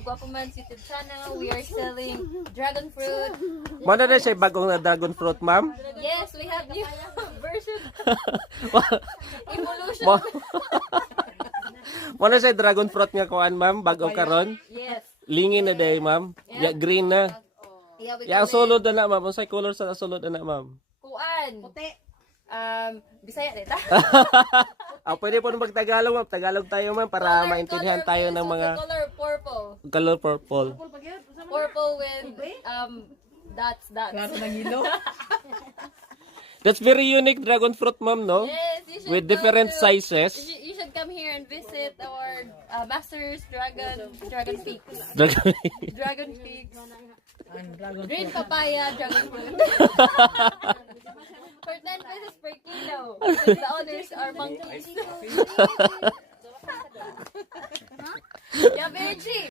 Gwapo Man YouTube channel. We are selling dragon fruit. Mano na siya bagong na dragon fruit, ma'am? Yes, we have new version. Evolution. Mano siya dragon fruit nga kuan, ma'am? Bago karon? Yes. Lingin na day, ma'am. Ya, green na. Yeah, we Ya, call sulod na ma'am. Unsay color sa sulod na ma'am? Kuan. Puti. Bisaya dito. Pwede po nung magtagalog, ma'am. Tagalog tayo, ma'am, para maintindihan tayo ng mga Color purple. color purple. Purple with dots. Klaro ng ilo. That's very unique dragon fruit, ma'am, no? Yes, you should With come different to- sizes. You should come here and visit our Masters Dragon Peaks. Dragon Peaks. Ang dragon Green fruit. papaya, dragon fruit. For 10 pesos per kilo. The others are monkeys. Yeah, very cheap.